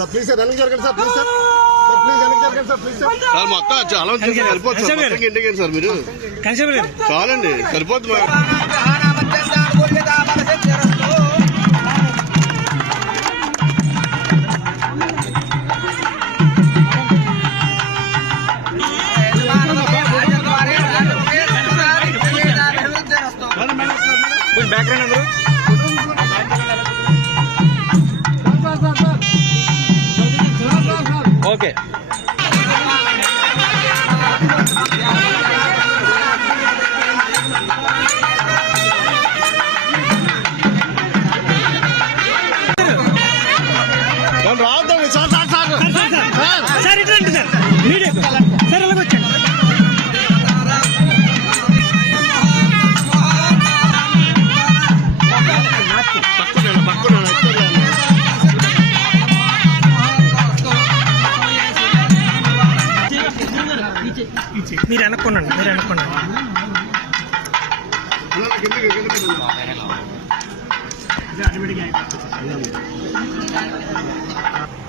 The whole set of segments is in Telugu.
సార్ ప్లీజ్ సార్ వెనక్కి జరగండి sir please sir sir please వెనక్కి జరగండి సార్ ప్లీజ్ సార్ సార్ మొత్తం చాలా సరిపోతుంది సార్ మొత్తం ఇంటికి సార్ మీరు చాలండి సరిపోతుంది. బ్యాక్గ్రౌండ్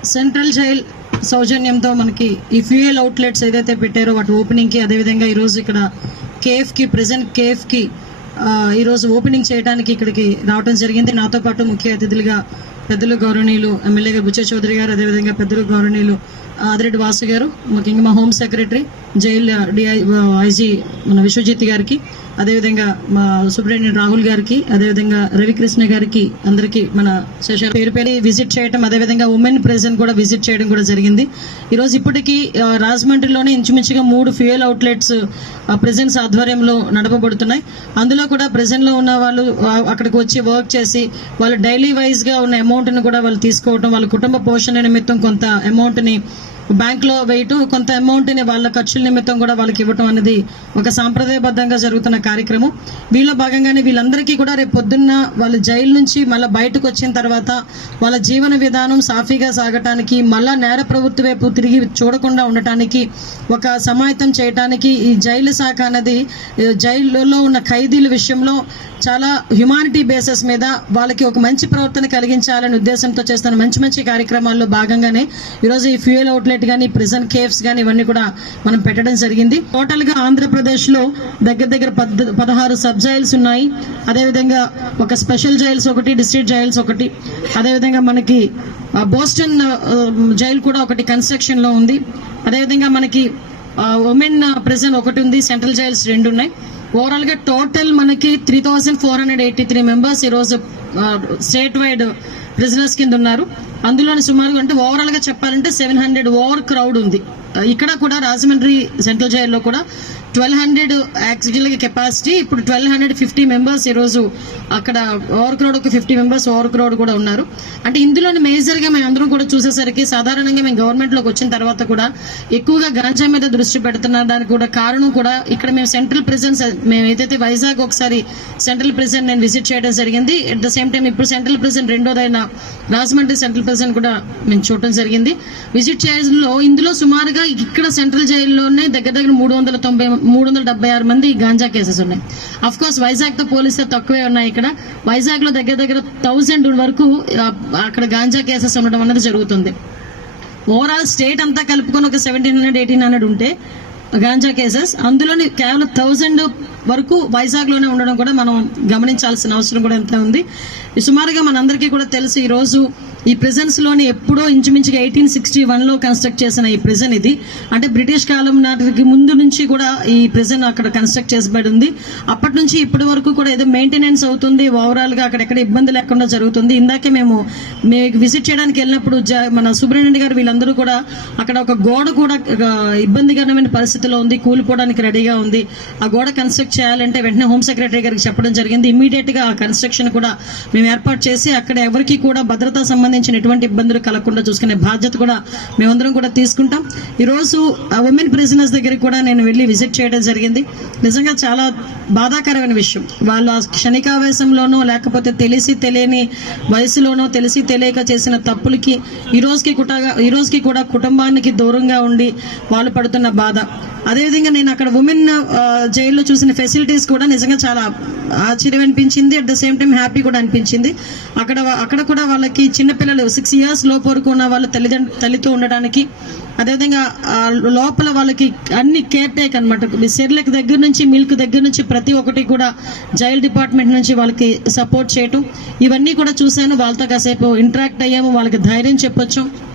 సెంట్రల్ జైల్ సౌజన్యంతో మనకి ఈ ఫ్యూయల్ అవుట్లెట్స్ ఏదైతే పెట్టారో వాటి ఓపెనింగ్కి అదేవిధంగా ఈరోజు ఇక్కడ కేఫ్కి ప్రజెంట్ ప్రెసెంట్ ఈరోజు ఓపెనింగ్ చేయడానికి ఇక్కడికి రావడం జరిగింది. నాతో పాటు ముఖ్య అతిథులుగా పెద్దలు గౌరవనీయులు ఎమ్మెల్యేగా బుచ్చ చౌదరి గారు అదేవిధంగా పెద్దలు గౌరవనీయులు ఆదిరెడ్డి వాసు గారు ముఖ్యంగా మా home secretary jail DI IG మన విశ్వజిత్ గారికి అదేవిధంగా మా సూపరింటెండెంట్ రాహుల్ గారికి అదేవిధంగా రవికృష్ణ గారికి అందరికీ మన శేషారు పేరు పేరు విజిట్ చేయడం అదేవిధంగా ఉమెన్ ప్రెసిడెంట్ కూడా విజిట్ చేయడం కూడా జరిగింది. ఈరోజు ఇప్పటికీ రాజమండ్రిలోనే ఇంచుమించుగా మూడు ఫ్యూయల్ అవుట్లెట్స్ ప్రెసెంట్స్ ఆధ్వర్యంలో నడపబడుతున్నాయి. అందులో కూడా ప్రెసెంట్లో ఉన్న వాళ్ళు అక్కడికి వచ్చి వర్క్ చేసి వాళ్ళు డైలీ వైజ్గా ఉన్న అమౌంట్ని కూడా వాళ్ళు తీసుకోవటం వాళ్ళ కుటుంబ పోషణ నిమిత్తం కొంత అమౌంట్ని బ్యాంకులో వేయటం కొంత అమౌంట్ని వాళ్ళ ఖర్చుల నిమిత్తం కూడా వాళ్ళకి ఇవ్వటం అనేది ఒక సాంప్రదాయబద్ధంగా జరుగుతున్న కార్యక్రమం. వీళ్ళ భాగంగానే వీళ్ళందరికీ కూడా రేపు పొద్దున్న వాళ్ళ జైలు నుంచి మళ్ళీ బయటకు వచ్చిన తర్వాత వాళ్ళ జీవన విధానం సాఫీగా సాగటానికి మళ్ళా నేర ప్రవృత్తి వైపు తిరిగి చూడకుండా ఉండటానికి ఒక సమాయత్తం చేయటానికి ఈ జైలు శాఖ అనేది ఏ, జైలులో ఉన్న ఖైదీల విషయంలో చాలా హ్యుమానిటీ బేసెస్ మీద వాళ్ళకి ఒక మంచి ప్రవర్తన కలిగించాలనే ఉద్దేశంతో చేస్తున్న మంచి మంచి కార్యక్రమాల్లో భాగంగానే ఈరోజు ఈ ఫ్యూయల్ అవుట్లెట్ కానీ ప్రిజన్ కేవ్స్ కానీ ఇవన్నీ కూడా మనం పెట్టడం జరిగింది. టోటల్గా ఆంధ్రప్రదేశ్లో దగ్గర దగ్గర పద్- పదహారు సబ్ జైల్స్ ఉన్నాయి. అదేవిధంగా ఒక స్పెషల్ జైల్స్ ఒకటి డిస్ట్రిక్ట్ జైల్స్ ఒకటి. అదేవిధంగా మనకి బోస్టన్ జైల్ కూడా ఒకటి కన్స్ట్రక్షన్లో ఉంది. అదేవిధంగా మనకి ఉమెన్ ప్రిజన్ ఒకటి ఉంది సెంట్రల్ జైల్స్ రెండు ఉన్నాయి. ఓవరాల్గా టోటల్ మనకి three thousand four hundred eighty three members ఈరోజు స్టేట్ వైడ్ ప్రిజనర్స్ కింద ఉన్నారు. అందులోని సుమారు అంటే ఓవరాల్గా చెప్పాలంటే సెవెన్ హండ్రెడ్ ఓవర్ క్రౌడ్ ఉంది. ఇక్కడ కూడా రాజమండ్రి సెంట్రల్ జైల్లో కూడా ట్వెల్వ్ హండ్రెడ్ యాక్చువల్గా కెపాసిటీ ఇప్పుడు ట్వెల్వ్ హండ్రెడ్ ఫిఫ్టీ మెంబర్స్ ఈరోజు అక్కడ ఓవర్ క్రౌడ్ ఒక ఫిఫ్టీ మెంబర్స్ ఓవర్ క్రౌడ్ కూడా ఉన్నారు. అంటే ఇందులోనే మేజర్గా మేము అందరం కూడా చూసేసరికి సాధారణంగా మేము గవర్నమెంట్లోకి వచ్చిన తర్వాత కూడా ఎక్కువగా గాంజా మీద దృష్టి పెడుతున్నారు దానికి కూడా కారణం కూడా ఇక్కడ మేము సెంట్రల్ ప్రెజెన్స్ మేము ఏదైతే వైజాగ్ ఒకసారి సెంట్రల్ ప్రెజెంట్ నేను విజిట్ చేయడం జరిగింది అట్ ద సేమ్ టైం ఇప్పుడు సెంట్రల్ ప్రెజెంట్ రెండోదైన రాజమండ్రి సెంట్రల్ ప్రెజెంట్ కూడా మేము చూడటం జరిగింది. విజిట్ చేయడంలో ఇందులో సుమారుగా ఇక్కడ సెంట్రల్ జైల్లోనే దగ్గర దగ్గర మూడు వందల తొంభై మూడు వందల డెబ్బై ఆరు మంది గాంజా కేసెస్ ఉన్నాయి. అఫ్ కోర్స్ వైజాగ్తో పోలిస్తే తక్కువే ఉన్నాయి ఇక్కడ. వైజాగ్లో దగ్గర దగ్గర థౌసండ్ వరకు అక్కడ గాంజా కేసెస్ ఉండడం అనేది జరుగుతుంది. ఓవరాల్ స్టేట్ అంతా కలుపుకొని ఒక సెవెంటీన్ హండ్రెడ్ ఎయిటీన్ హండ్రెడ్ ఉంటే గాంజా కేసెస్. అందులోని కేవలం థౌజండ్ వరకు వైజాగ్లోనే ఉండడం కూడా మనం గమనించాల్సిన అవసరం కూడా ఎంత ఉంది. సుమారుగా మనందరికీ కూడా తెలుసు ఈరోజు ఈ ప్రిజన్స్లోని ఎప్పుడో ఇంచుమించుగా ఎయిటీన్ సిక్స్టీ వన్లో కన్స్ట్రక్ట్ చేసిన ఈ ప్రిజన్ ఇది. అంటే బ్రిటిష్ కాలం నాటికి ముందు నుంచి కూడా ఈ ప్రిజన్ అక్కడ కన్స్ట్రక్ట్ చేసబడి ఉంది. అప్పటి నుంచి ఇప్పటి వరకు కూడా ఏదో మెయింటెనెన్స్ అవుతుంది ఓవరాల్గా అక్కడెక్కడ ఇబ్బంది లేకుండా జరుగుతుంది. ఇందాకే మేము మీకు విజిట్ చేయడానికి వెళ్ళినప్పుడు జ- మన సుబ్రహ్మణ్యం గారు వీళ్ళందరూ కూడా అక్కడ ఒక గోడ కూడా ఇబ్బందికరమైన పరిస్థితిలో ఉంది కూలిపోవడానికి రెడీగా ఉంది. ఆ గోడ కన్స్ట్రక్ట్ చేయాలంటే వెంటనే హోమ్ సెక్రటరీ గారికి చెప్పడం జరిగింది. ఇమీడియట్గా ఆ కన్స్ట్రక్షన్ కూడా మేము ఏర్పాటు చేసి అక్కడ ఎవరికి కూడా భద్రతా సంబంధించిన ఎటువంటి ఇబ్బందులు కలగకుండా చూసుకునే బాధ్యత కూడా మేమందరం కూడా తీసుకుంటాం. ఈరోజు ఉమెన్ ప్రిజనర్స్ దగ్గరికి కూడా నేను వెళ్ళి విజిట్ చేయడం జరిగింది. నిజంగా చాలా బాధాకరమైన విషయం. వాళ్ళు ఆ క్షణికావేశంలోనో లేకపోతే తెలిసి తెలియని వయసులోనో తెలిసి తెలియక చేసిన తప్పులకి ఈరోజుకి కూడా ఈరోజుకి కూడా కుటుంబానికి దూరంగా ఉండి వాళ్ళు పడుతున్న బాధ. అదేవిధంగా నేను అక్కడ ఉమెన్ జైల్లో చూసిన ఫెసిలిటీస్ కూడా నిజంగా చాలా ఆశ్చర్యం అనిపించింది. At the same time happy కూడా అనిపించింది. అక్కడ అక్కడ కూడా వాళ్ళకి చిన్నపిల్లలు సిక్స్ ఇయర్స్ లోపు వరకు ఉన్న వాళ్ళ తల్లిదండ్రులు తల్లితో ఉండడానికి అదేవిధంగా లోపల వాళ్ళకి అన్ని కేర్ టేక్ అనమాట సెర్లక్ దగ్గర నుంచి మిల్క్ దగ్గర నుంచి ప్రతి ఒక్కటి కూడా జైల్ డిపార్ట్మెంట్ నుంచి వాళ్ళకి సపోర్ట్ చేయటం. ఇవన్నీ కూడా చూశాను. వాళ్ళతో కాసేపు ఇంటరాక్ట్ అయ్యాము. వాళ్ళకి ధైర్యం చెప్పొచ్చు.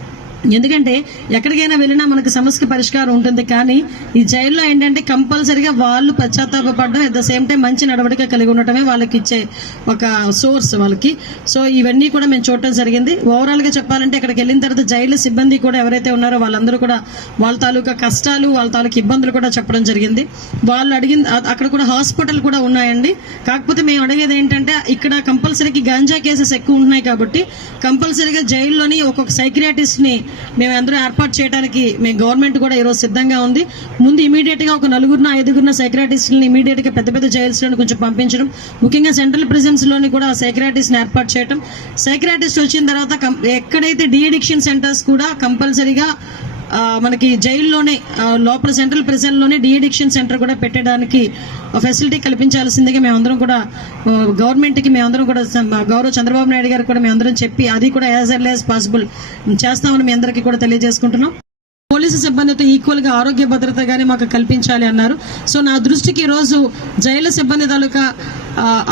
ఎందుకంటే ఎక్కడికైనా వెళ్ళినా మనకి సమస్యకి పరిష్కారం ఉంటుంది కానీ ఈ జైల్లో ఏంటంటే కంపల్సరిగా వాళ్ళు పశ్చాత్తాపడడం అట్ ద సేమ్ టైం మంచి నడవడిక కలిగి ఉండటమే వాళ్ళకి ఇచ్చే ఒక సోర్స్ వాళ్ళకి. సో ఇవన్నీ కూడా మేము చూడటం జరిగింది. ఓవరాల్గా చెప్పాలంటే ఇక్కడికి వెళ్ళిన తర్వాత జైలు సిబ్బంది కూడా ఎవరైతే ఉన్నారో వాళ్ళందరూ కూడా వాళ్ళ తాలూకా కష్టాలు వాళ్ళ తాలూకా ఇబ్బందులు కూడా చెప్పడం జరిగింది. వాళ్ళు అడిగింది అక్కడ కూడా హాస్పిటల్ కూడా ఉన్నాయండి. కాకపోతే మేము అడిగేది ఏంటంటే ఇక్కడ కంపల్సరీకి గాంజా కేసెస్ ఎక్కువ ఉంటున్నాయి కాబట్టి కంపల్సరీగా జైల్లోని ఒక్కొక్క సైక్రియాటిస్ట్ని మేము అందరూ ఏర్పాటు చేయడానికి మేము గవర్నమెంట్ కూడా ఈరోజు సిద్ధంగా ఉంది. ముందు ఇమీడియట్గా ఒక నలుగురిన ఐదుగురిన సైక్రాటిస్టులను ఇమీడియట్గా పెద్ద పెద్ద జైల్స్లోని కొంచెం పంపించడం. ముఖ్యంగా సెంట్రల్ ప్రిజన్స్లోని కూడా సైక్రాటిస్ట్ని ఏర్పాటు చేయడం సైక్రాటిస్ట్ వచ్చిన తర్వాత ఎక్కడైతే డీఎడిక్షన్ సెంటర్స్ కూడా కంపల్సరీగా మనకి జైల్లోనే లోపల సెంట్రల్ ప్రిజన్లోనే డిఎడిక్షన్ సెంటర్ కూడా పెట్టడానికి ఫెసిలిటీ కల్పించాల్సిందిగా మేమందరం కూడా గవర్నమెంట్కి మేమందరం కూడా గౌరవ చంద్రబాబు నాయుడు గారు కూడా మేమందరం చెప్పి అది కూడా యాజ్ ఎర్లీ యాజ్ పాసిబుల్ చేస్తామని మీ అందరికీ కూడా తెలియజేసుకుంటున్నాం. పోలీసు సిబ్బందితో ఈక్వల్గా ఆరోగ్య భద్రత కానీ మాకు కల్పించాలి అన్నారు. సో నా దృష్టికి ఈరోజు రోజు జైలు సిబ్బంది తాలూకా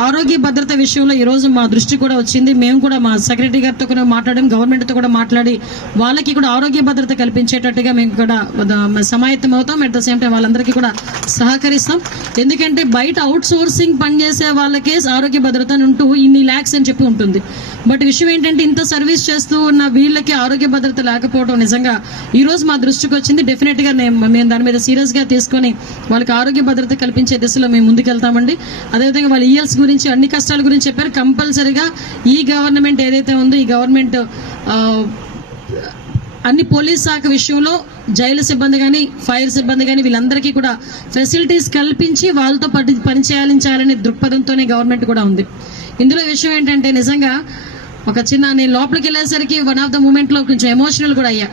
ఆరోగ్య భద్రత విషయంలో ఈ రోజు మా దృష్టి కూడా వచ్చింది. మేము కూడా మా సెక్రటరీ గారితో కూడా మాట్లాడడం గవర్నమెంట్తో కూడా మాట్లాడి వాళ్ళకి కూడా ఆరోగ్య భద్రత కల్పించేటట్టుగా మేము కూడా సమాయత్తం అవుతాం. అట్ ద సేమ్ టైం వాళ్ళందరికీ కూడా సహకరిస్తాం. ఎందుకంటే బయట అవుట్ సోర్సింగ్ పనిచేసే వాళ్ళకే ఆరోగ్య భద్రత ఉంటూ ఇన్ని ల్యాక్స్ అని చెప్పి ఉంటుంది. బట్ విషయం ఏంటంటే ఇంత సర్వీస్ చేస్తూ ఉన్న వీళ్ళకి ఆరోగ్య భద్రత లేకపోవడం నిజంగా ఈ రోజు మా దృష్టికి వచ్చింది. డెఫినెట్గా నేను- మేము దాని మీద సీరియస్గా తీసుకొని వాళ్ళకి ఆరోగ్య భద్రత కల్పించే దిశలో మేము ముందుకెళ్తామండి. అదేవిధంగా వాళ్ళ ఈఎల్స్ గురించి అన్ని కష్టాల గురించి చెప్పారు. కంపల్సరిగా ఈ గవర్నమెంట్ ఏదైతే ఉందో ఈ గవర్నమెంట్ అన్ని పోలీస్ శాఖ విషయంలో జైలు సిబ్బంది కానీ ఫైర్ సిబ్బంది కానీ వీళ్ళందరికీ కూడా ఫెసిలిటీస్ కల్పించి వాళ్ళతో పని పనిచేయాలించాలనే దృక్పథంతోనే గవర్నమెంట్ కూడా ఉంది. ఇందులో విషయం ఏంటంటే నిజంగా ఒక చిన్న నేను లోపలికి వెళ్ళేసరికి వన్ ఆఫ్ ద మూమెంట్లో కొంచెం ఎమోషనల్ కూడా అయ్యా.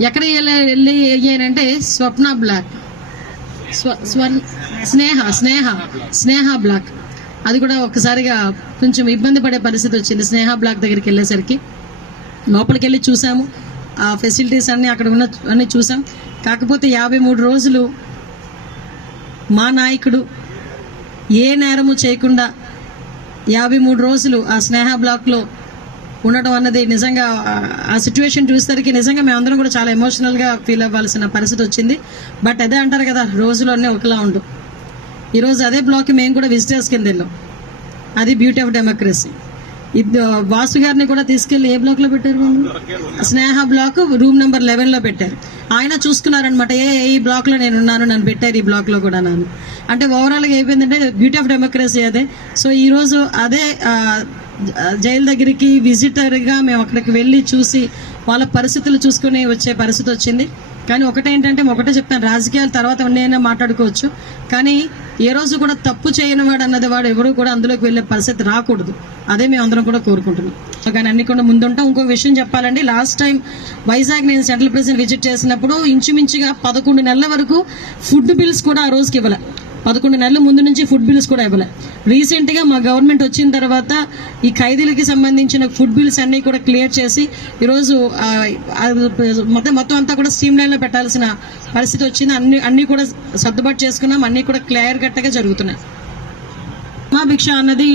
ఎక్కడ వెళ్ళి వెళ్ళి అయ్యానంటే స్వప్న బ్లాక్. స్వ- స్వ స్నేహ స్నేహ స్నేహ బ్లాక్. అది కూడా ఒక్కసారిగా కొంచెం ఇబ్బంది పడే పరిస్థితి వచ్చింది. స్నేహ బ్లాక్ దగ్గరికి వెళ్ళేసరికి లోపలికి వెళ్ళి చూసాము. ఆ ఫెసిలిటీస్ అన్నీ అక్కడ ఉన్న అన్నీ చూసాం. కాకపోతే యాభై మూడు రోజులు మా నాయకుడు ఏ నేరము చేయకుండా యాభై మూడు రోజులు ఆ స్నేహ బ్లాక్లో ఉండటం అన్నది నిజంగా ఆ- సిచ్యువేషన్ చూసేసరికి నిజంగా మేమందరం కూడా చాలా ఎమోషనల్గా ఫీల్ అవ్వాల్సిన పరిస్థితి వచ్చింది. బట్ అదే అంటారు కదా రోజులోనే ఒకలా ఉండు. ఈరోజు అదే బ్లాక్ మేము కూడా విజిటర్స్ కింద వెళ్ళాం. అది బ్యూటీ ఆఫ్ డెమోక్రసీ వాసు గారిని కూడా తీసుకెళ్ళి ఏ బ్లాక్లో పెట్టారు వాళ్ళు? స్నేహ బ్లాక్ రూమ్ నెంబర్ లెవెన్లో పెట్టారు. ఆయన చూసుకున్నారనమాట ఏ ఈ బ్లాక్లో నేను ఉన్నాను నన్ను పెట్టారు ఈ బ్లాక్లో కూడా నన్ను. అంటే ఓవరాల్గా అయిపోయిందంటే బ్యూటీ ఆఫ్ డెమోక్రసీ అదే. సో ఈ రోజు అదే జైలు దగ్గరికి విజిటర్గా మేము అక్కడికి వెళ్ళి చూసి వాళ్ళ పరిస్థితులు చూసుకుని వచ్చే పరిస్థితి వచ్చింది. కానీ ఒకటేంటంటే ఒకటే చెప్తాను రాజకీయాల తర్వాత ఉన్నైనా మాట్లాడుకోవచ్చు. కానీ ఏ రోజు కూడా తప్పు చేయని వాడు అన్నది వాడు ఎవరు కూడా అందులోకి వెళ్ళే పరిస్థితి రాకూడదు. అదే మేము అందరం కూడా కోరుకుంటున్నాం. సో కానీ అన్ని కూడా ముందుంటాం. ఇంకో విషయం చెప్పాలండి లాస్ట్ టైం వైజాగ్ నేను సెంట్రల్ ప్రెసిడెంట్ విజిట్ చేసినప్పుడు ఇంచుమించుగా పదకొండు నెలల వరకు ఫుడ్ బిల్స్ కూడా ఆ రోజుకి ఇవ్వలే. పదకొండు నెలల ముందు నుంచి ఫుడ్ బిల్స్ కూడా ఇవ్వలే. రీసెంట్గా మా గవర్నమెంట్ వచ్చిన తర్వాత ఈ ఖైదీలకి సంబంధించిన ఫుడ్ బిల్స్ అన్నీ కూడా క్లియర్ చేసి ఈరోజు మొత్తం మొత్తం అంతా కూడా స్ట్రీమ్ లైన్లో పెట్టాల్సిన పరిస్థితి వచ్చింది. అన్ని అన్నీ కూడా సర్దుబాటు చేసుకున్నాం. అన్ని కూడా క్లియర్ కట్టగా జరుగుతున్నాయి. భిక్ష అన్నది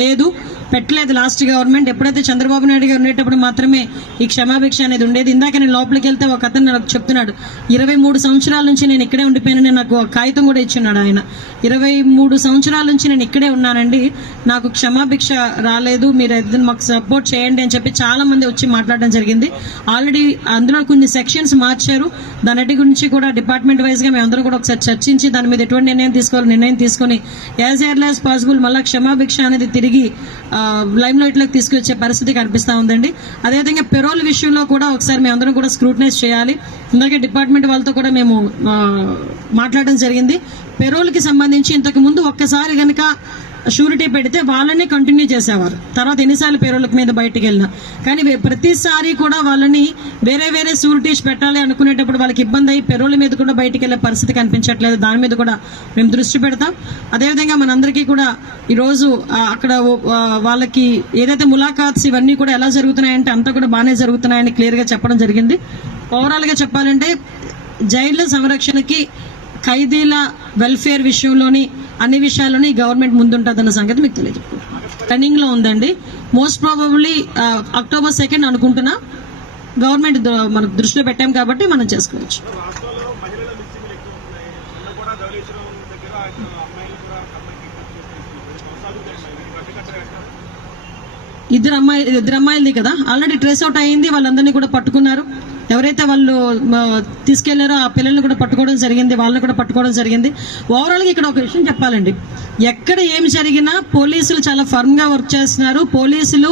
లేదు. పెట్టలేదు లాస్ట్ గవర్నమెంట్. ఎప్పుడైతే చంద్రబాబు నాయుడు గారు ఉండేటప్పుడు మాత్రమే ఈ క్షమాభిక్ష అనేది ఉండేది. ఇందాక నేను లోపలికి వెళ్తే ఒక అతను నాకు చెప్తున్నాడు ఇరవై మూడు సంవత్సరాల నుంచి నేను ఇక్కడే ఉండిపోయానని నాకు కాగితం కూడా ఇచ్చున్నాడు ఆయన. ఇరవై మూడు సంవత్సరాల నుంచి నేను ఇక్కడే ఉన్నానండి. నాకు క్షమాభిక్ష రాలేదు. మీరు ఏదైనా మాకు సపోర్ట్ చేయండి అని చెప్పి చాలా మంది వచ్చి మాట్లాడడం జరిగింది. ఆల్రెడీ అందులో కొన్ని సెక్షన్స్ మార్చారు. దాని గురించి కూడా డిపార్ట్మెంట్ వైజ్గా మేమందరం కూడా ఒకసారి చర్చించి దాని మీద ఎటువంటి నిర్ణయం తీసుకోవాలి నిర్ణయం తీసుకొని యాజ్ ఎర్లీ యాజ్ పాసిబుల్ మళ్ళీ క్షమాభిక్ష అనేది తిరిగి లైమ్ లైట్లోకి తీసుకొచ్చే పరిస్థితి కనిపిస్తూ ఉందండి. అదేవిధంగా పెరోల్ విషయంలో కూడా ఒకసారి మేమందరం కూడా స్క్రూటనైజ్ చేయాలి. ఇందాకే డిపార్ట్మెంట్ వాళ్ళతో కూడా మేము మాట్లాడడం జరిగింది. పెరోల్కి సంబంధించి ఇంతకు ముందు ఒక్కసారి కనుక షూరిటీ పెడితే వాళ్ళని కంటిన్యూ చేసేవారు. తర్వాత ఎన్నిసార్లు పేరోళ్ళకి మీద బయటికి వెళ్ళినా. కానీ ప్రతిసారి కూడా వాళ్ళని వేరే వేరే షూరిటీస్ పెట్టాలి అనుకునేటప్పుడు వాళ్ళకి ఇబ్బంది అయ్యి పెరోల మీద కూడా బయటికి వెళ్ళే పరిస్థితి కనిపించట్లేదు. దాని మీద కూడా మేము దృష్టి పెడతాం. అదేవిధంగా మనందరికీ కూడా ఈరోజు అక్కడ వాళ్ళకి ఏదైతే ములాఖాత్స్ ఇవన్నీ కూడా ఎలా జరుగుతున్నాయంటే అంతా కూడా బాగానే జరుగుతున్నాయని క్లియర్గా చెప్పడం జరిగింది. ఓవరాల్గా చెప్పాలంటే జైళ్ళ సంరక్షణకి ఖైదీల వెల్ఫేర్ విషయంలోని అన్ని విషయాల్లోని గవర్నమెంట్ ముందుంటుందన్న సంగతి మీకు తెలియజెప్పుకుంటున్నాను రన్నింగ్లో ఉందండి. మోస్ట్ ప్రాబబ్లీ అక్టోబర్ సెకండ్ అనుకుంటున్నా. గవర్నమెంట్ మనం మనకు దృష్టిలో పెట్టాం కాబట్టి మనం చేసుకోవచ్చు. ఇద్దరు అమ్మాయి ఇద్దరు అమ్మాయిలది కదా. ఆల్రెడీ ట్రేస్ అవుట్ అయింది. వాళ్ళందరినీ కూడా పట్టుకున్నారు. ఎవరైతే వాళ్ళు తీసుకెళ్ళారో ఆ పిల్లల్ని కూడా పట్టుకోవడం జరిగింది వాళ్ళని కూడా పట్టుకోవడం జరిగింది. ఓవరాల్గా ఇక్కడ ఒక విషయం చెప్పాలండి. ఎక్కడ ఏం జరిగినా పోలీసులు చాలా ఫర్మ్గా వర్క్ చేస్తున్నారు. పోలీసులు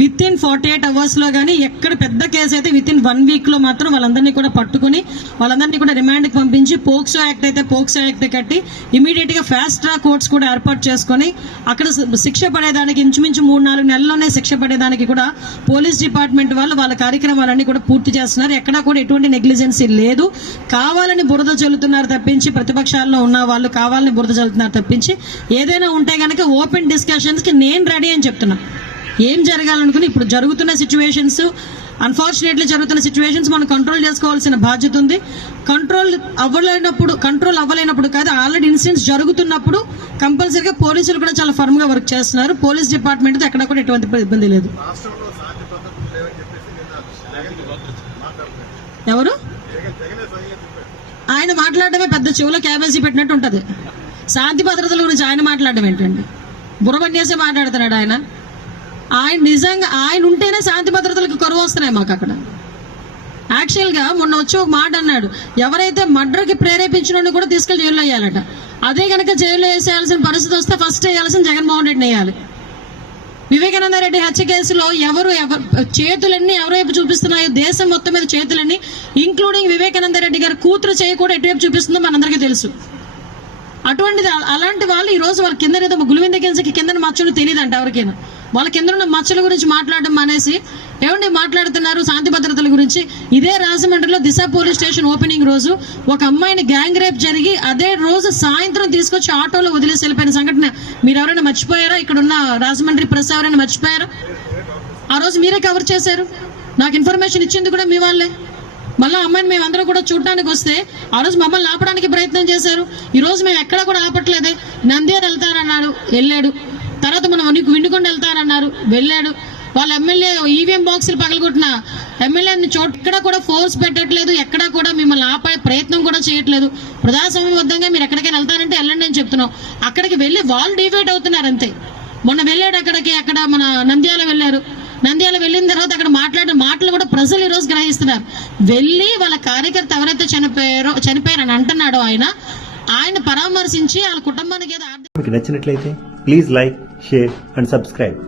విత్ ఇన్ ఫార్టీ ఎయిట్ అవర్స్లో కానీ ఎక్కడ పెద్ద కేసు అయితే విత్ ఇన్ వన్ వీక్లో మాత్రం వాళ్ళందరినీ కూడా పట్టుకుని వాళ్ళందరినీ కూడా రిమాండ్కి పంపించి పోక్సో యాక్ట్ అయితే పోక్సో యాక్ట్ కట్టి ఇమీడియట్గా ఫాస్ట్ ట్రాక్ కోర్ట్స్ కూడా ఏర్పాటు చేసుకొని అక్కడ శిక్ష పడేదానికి ఇంచుమించు మూడు నాలుగు నెలల్లోనే శిక్ష పడేదానికి కూడా పోలీస్ డిపార్ట్మెంట్ వాళ్ళు వాళ్ళ కార్యక్రమాలన్నీ కూడా పూర్తి చేస్తున్నారు. ఎక్కడా కూడా ఎటువంటి నెగ్లిజెన్సీ లేదు. కావాలని బురద చల్లుతున్నారు తప్పించి ప్రతిపక్షాల్లో ఉన్న వాళ్ళు కావాలని బురద చల్లుతున్నారు తప్పించి ఏదైనా ఉంటే గనక ఓపెన్ డిస్కషన్స్కి నేను రెడీ అని చెప్తున్నా. ఏం జరగాలనుకుని ఇప్పుడు జరుగుతున్న సిచ్యువేషన్స్ అన్ఫార్చునేట్లీ జరుగుతున్న సిచ్యువేషన్స్ మనం కంట్రోల్ చేసుకోవాల్సిన బాధ్యత ఉంది. కంట్రోల్ అవ్వలేనప్పుడు కంట్రోల్ అవ్వలేనప్పుడు కాదు ఆల్రెడీ ఇన్సిడెంట్స్ జరుగుతున్నప్పుడు కంపల్సరీగా పోలీసులు కూడా చాలా ఫర్మ్గా వర్క్ చేస్తున్నారు. పోలీస్ డిపార్ట్మెంట్తో ఎక్కడ కూడా ఎటువంటి ఇబ్బంది లేదు రాష్ట్రంలో శాంతి భద్రతలు లేవని చెప్పేసి నిన్న జగన్ మాట్లాడుతున్నారు ఎవరు? ఆయన మాట్లాడడమే పెద్ద చెవులో క్యాబేజీ పెట్టినట్టు ఉంటుంది. శాంతి భద్రతల గురించి ఆయన మాట్లాడడం ఏంటండి? బుర్రబన్నేసే మాట్లాడుతున్నాడు ఆయన. ఆయన నిజంగా ఆయన ఉంటేనే శాంతి భద్రతలకు కరువు వస్తున్నాయి మాకు అక్కడ. యాక్చువల్గా మొన్న వచ్చి ఒక మాట అన్నాడు. ఎవరైతే మర్డర్కి ప్రేరేపించిన కూడా తీసుకెళ్ళి జైల్లో వేయాలట. అదే కనుక జైల్లో వేసేయాల్సిన పరిస్థితి వస్తే ఫస్ట్ వేయాల్సిన జగన్మోహన్ రెడ్డిని వేయాలి. వివేకానంద రెడ్డి హత్య కేసులో ఎవరు ఎవరు చేతులన్నీ ఎవరైపు చూపిస్తున్నాయో దేశం మొత్తం మీద చేతులన్నీ ఇంక్లూడింగ్ వివేకానంద రెడ్డి గారి కూతురు చేయి కూడా ఎటువైపు చూపిస్తుందో మనందరికీ తెలుసు. అటువంటిది అలాంటి వాళ్ళు ఈ రోజు వాళ్ళ కింద ఏదో గులివింద కిందకి కింద మచ్చలు తెలియదంట ఎవరికైనా. వాళ్ళ కింద ఉన్న మచ్చల గురించి మాట్లాడడం అనేసి ఏమండి మాట్లాడుతున్నారు? శాంతి భద్రతల గురించి. ఇదే రాజమండ్రిలో దిశ పోలీస్ స్టేషన్ ఓపెనింగ్ రోజు. ఒక అమ్మాయిని గ్యాంగ్ రేప్ జరిగి అదే రోజు సాయంత్రం తీసుకొచ్చి ఆటోలో వదిలేసి వెళ్ళిపోయిన సంఘటన. మీరు ఎవరైనా మర్చిపోయారా? ఇక్కడ ఉన్న రాజమండ్రి ప్రెస్ ఎవరైనా మర్చిపోయారా? ఆ రోజు మీరే కవర్ చేశారు. నాకు ఇన్ఫర్మేషన్ ఇచ్చింది కూడా మీ వాళ్ళే. మళ్ళీ అమ్మాయిని మేమందరం కూడా చూడటానికి వస్తే ఆ రోజు మమ్మల్ని ఆపడానికి ప్రయత్నం చేశారు. ఈ రోజు మేము ఎక్కడ కూడా ఆపట్లేదే. నంద్యాల వెళ్తారన్నాడు వెళ్ళాడు. తర్వాత మనం నీకు విండుకొండ వెళ్తారన్నారు వెళ్ళాడు. వాళ్ళ ఎమ్మెల్యే ఈవీఎం బాక్సులు పగలగొట్టిన ఎమ్మెల్యేని చోటు ఎక్కడ కూడా ఫోర్స్ పెట్టట్లేదు ఎక్కడా కూడా మిమ్మల్ని ఆపే ప్రయత్నం కూడా చేయట్లేదు. ప్రజాస్వామ్యబద్ధంగా మీరు ఎక్కడికైనా వెళ్తారంటే వెళ్ళండి అని చెప్తున్నాం. అక్కడికి వెళ్ళి వాళ్ళు డివైడ్ అవుతున్నారు అంతే మొన్న వెళ్ళాడు అక్కడికి అక్కడ మన నంద్యాల వెళ్ళారు. నంద్యాల వెళ్ళిన తర్వాత అక్కడ మాట్లాడిన మాటలు కూడా ప్రజలు ఈరోజు గ్రహిస్తున్నారు. వెళ్ళి వాళ్ళ కార్యకర్త ఎవరైతే చనిపోయారో చనిపోయారని అంటున్నాడో ఆయన ఆయన పరామర్శించి వాళ్ళ కుటుంబానికి ఏదో ఆర్థిక నచ్చినట్లయితే please like share and subscribe